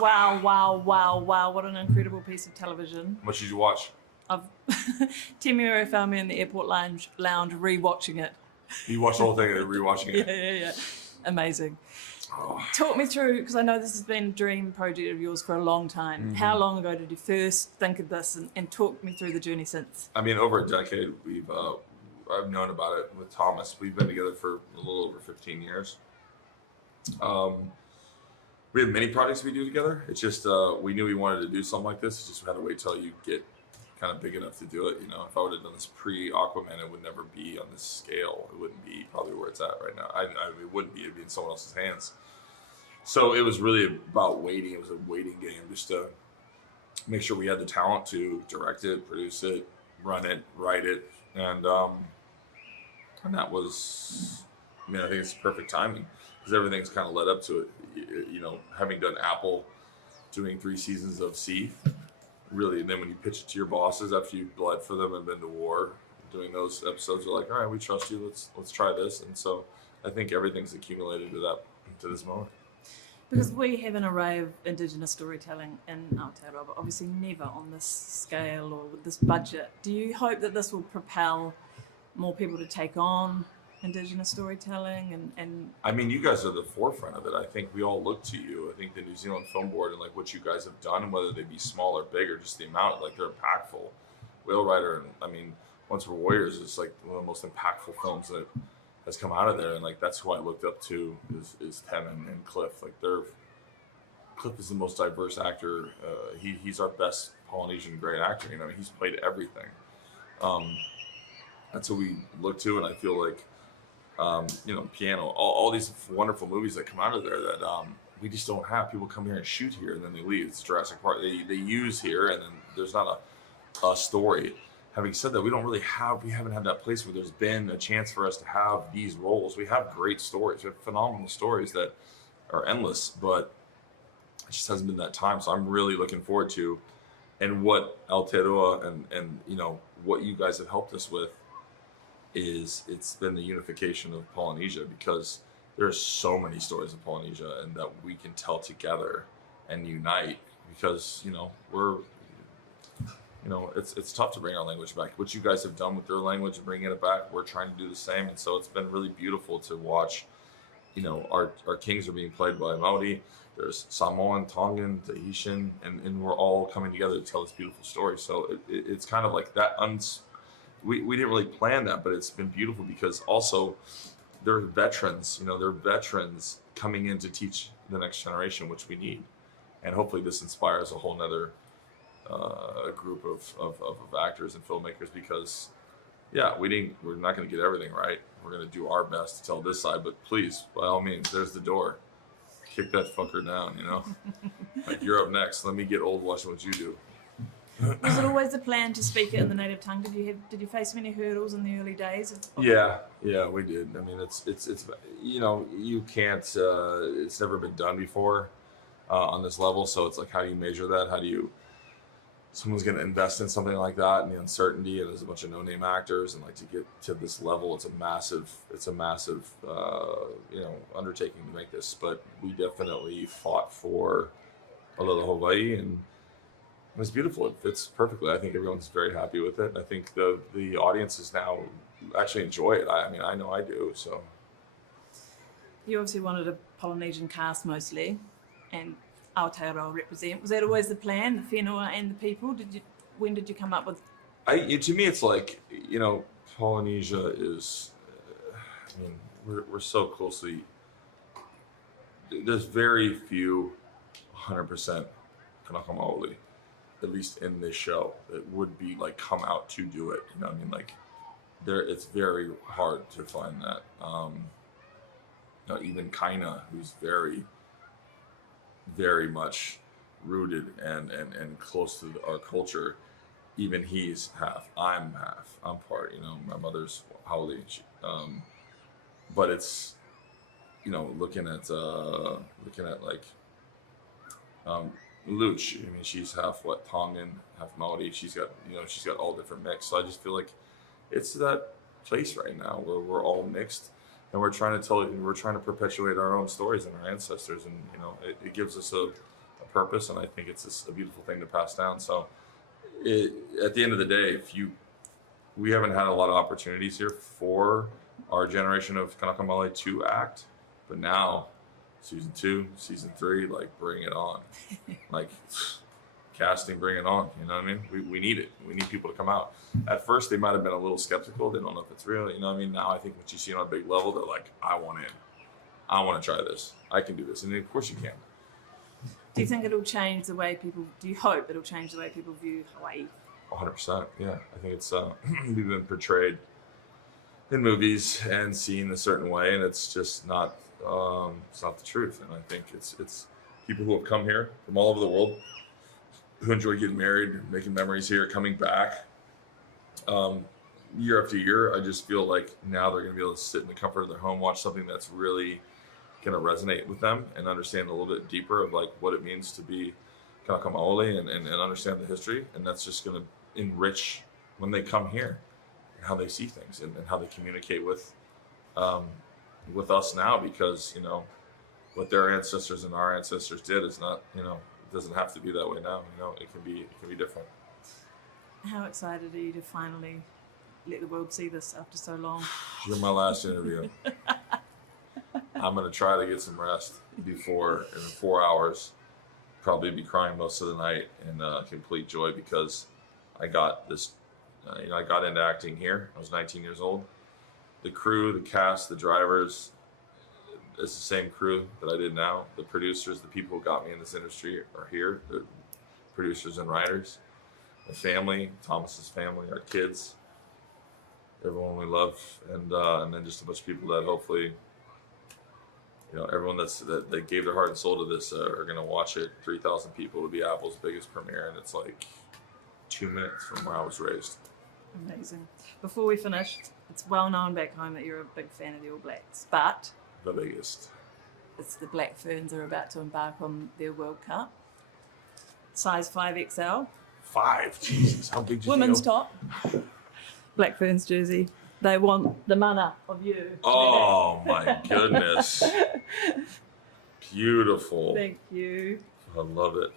Wow, wow, wow, wow. What an incredible piece of television. How much did you watch? I've Temio found me in the airport lounge rewatching it. You watched the whole thing and then rewatching it? Yeah. Amazing. Oh. Talk me through, because I know this has been a dream project of yours for a long time. Mm-hmm. How long ago did you first think of this, and talk me through the journey since? I mean, over a decade, I've known about it with Thomas. We've been together for a little over 15 years. We have many projects we do together. It's just we knew we wanted to do something like this. It's just we had to wait till you get kind of big enough to do it. You know, if I would have done this pre-Aquaman, it would never be on this scale. It wouldn't be probably where it's at right now. It wouldn't be. It'd be in someone else's hands. So it was really about waiting. It was a waiting game just to make sure we had the talent to direct it, produce it, run it, write it, and that was. I mean, I think it's perfect timing because everything's kind of led up to it. You know, having done Apple, doing 3 seasons of Sea, really, and then when you pitch it to your bosses after you've bled for them and been to war, doing those episodes, are like, all right, we trust you. Let's try this. And so I think everything's accumulated to this moment. Because we have an array of indigenous storytelling in Aotearoa, but obviously never on this scale or with this budget. Do you hope that this will propel more people to take on indigenous storytelling and I mean, you guys are the forefront of it. I think we all look to you. I think the New Zealand Film Board and like what you guys have done, whether they be small or big, or just the amount, like they're impactful. Whale Rider and I mean, Once We're Warriors is like one of the most impactful films that has come out of there, and like that's who I looked up to is Tem and Cliff. Like Cliff is the most diverse actor. He's our best Polynesian great actor. You know, he's played everything. That's who we look to, and I feel like. You know, Piano, all these wonderful movies that come out of there that we just don't have. People come here and shoot here and then they leave. It's Jurassic Park. They use here and then there's not a story. Having said that, we haven't had that place where there's been a chance for us to have these roles. We have great stories. We have phenomenal stories that are endless, but it just hasn't been that time. So I'm really looking forward to, and what Aotearoa and you know, what you guys have helped us with it's been the unification of Polynesia, because there's so many stories of Polynesia and that we can tell together and unite, because it's tough to bring our language back. What you guys have done with your language and bringing it back, we're trying to do the same. And so it's been really beautiful to watch. You know, our kings are being played by Maori. There's Samoan, Tongan, Tahitian, and we're all coming together to tell this beautiful story. So it's kind of like that. We didn't really plan that, but it's been beautiful because also they're veterans. You know, they're veterans coming in to teach the next generation, which we need. And hopefully this inspires a whole nother group of actors and filmmakers, because, yeah, we're not going to get everything right. We're going to do our best to tell this side, but please, by all means, there's the door. Kick that fucker down, you know? Like, you're up next. Let me get old watching what you do. was it always the plan to speak it in the native tongue? Did you face many hurdles in the early days? Yeah, we did. I mean, it's you know, you can't. It's never been done before on this level, so it's like, how do you measure that? How do you? Someone's going to invest in something like that, and the uncertainty, and there's a bunch of no-name actors, and like to get to this level, it's a massive you know, undertaking to make this. But we definitely fought for Aloha Hawaii, and it was beautiful. It fits perfectly. I think everyone's very happy with it. I think the audiences now actually enjoy it. I mean, I know I do. So you obviously wanted a Polynesian cast mostly, and Aotearoa represent. Was that always the plan, the whenua and the people? When did you come up with? To me, it's like, you know, Polynesia is. I mean, we're so closely. There's very few 100% Kanaka Maoli, at least in this show, that would be like come out to do it. You know what I mean? Like, it's very hard to find that. You know, even Kaina, who's very, very much rooted and close to our culture, even he's half. I'm half. I'm part. You know, my mother's Haole. But it's, you know, looking at like Luch. I mean, she's half Tongan, half Maori. She's got all different mix. So I just feel like it's that place right now where we're all mixed, and we're trying to perpetuate our own stories and our ancestors, and you know, it gives us a purpose, and I think it's just a beautiful thing to pass down. So, at the end of the day, we haven't had a lot of opportunities here for our generation of Kanaka Maoli to act, but now season 2, season 3, like bring it on, like casting, bring it on. You know what I mean? We need it. We need people to come out. At first, they might have been a little skeptical. They don't know if it's real. You know what I mean? Now I think what you see on a big level, they're like, I want in. I want to try this. I can do this. And of course you can. Do you think it'll change the way people, do you hope it'll change the way people view Hawaii? 100%. Yeah. I think it's, we've been portrayed in movies and seen a certain way, and it's just not, it's not the truth. And I think it's people who have come here from all over the world who enjoy getting married, making memories here, coming back year after year. I just feel like now they're going to be able to sit in the comfort of their home, watch something that's really going to resonate with them, and understand a little bit deeper of like what it means to be Kanaka Maoli and understand the history. And that's just going to enrich when they come here and how they see things and how they communicate with us now, because, you know, what their ancestors and our ancestors did is not, you know, it doesn't have to be that way now. You know, it can be different. How excited are you to finally let the world see this after so long? You're my last interview. I'm going to try to get some rest before, in 4 hours, probably be crying most of the night in complete joy, because I got this, you know, I got into acting here. I was 19 years old. The crew, the cast, the drivers, it's the same crew that I did now. The producers, the people who got me in this industry are here. The producers and writers, the family, Thomas's family, our kids, everyone we love, and then just a bunch of people that hopefully, you know, everyone that gave their heart and soul to this are going to watch it. 3,000 people would be Apple's biggest premiere, and it's like 2 minutes from where I was raised. Amazing. Before we finish, it's well known back home that you're a big fan of the All Blacks, but The biggest. it's the Black Ferns are about to embark on their World Cup. Size 5XL. 5, Jesus, how big did you Women's go? top. Black Ferns jersey. They want the mana of you. Oh my goodness. Beautiful. Thank you. I love it.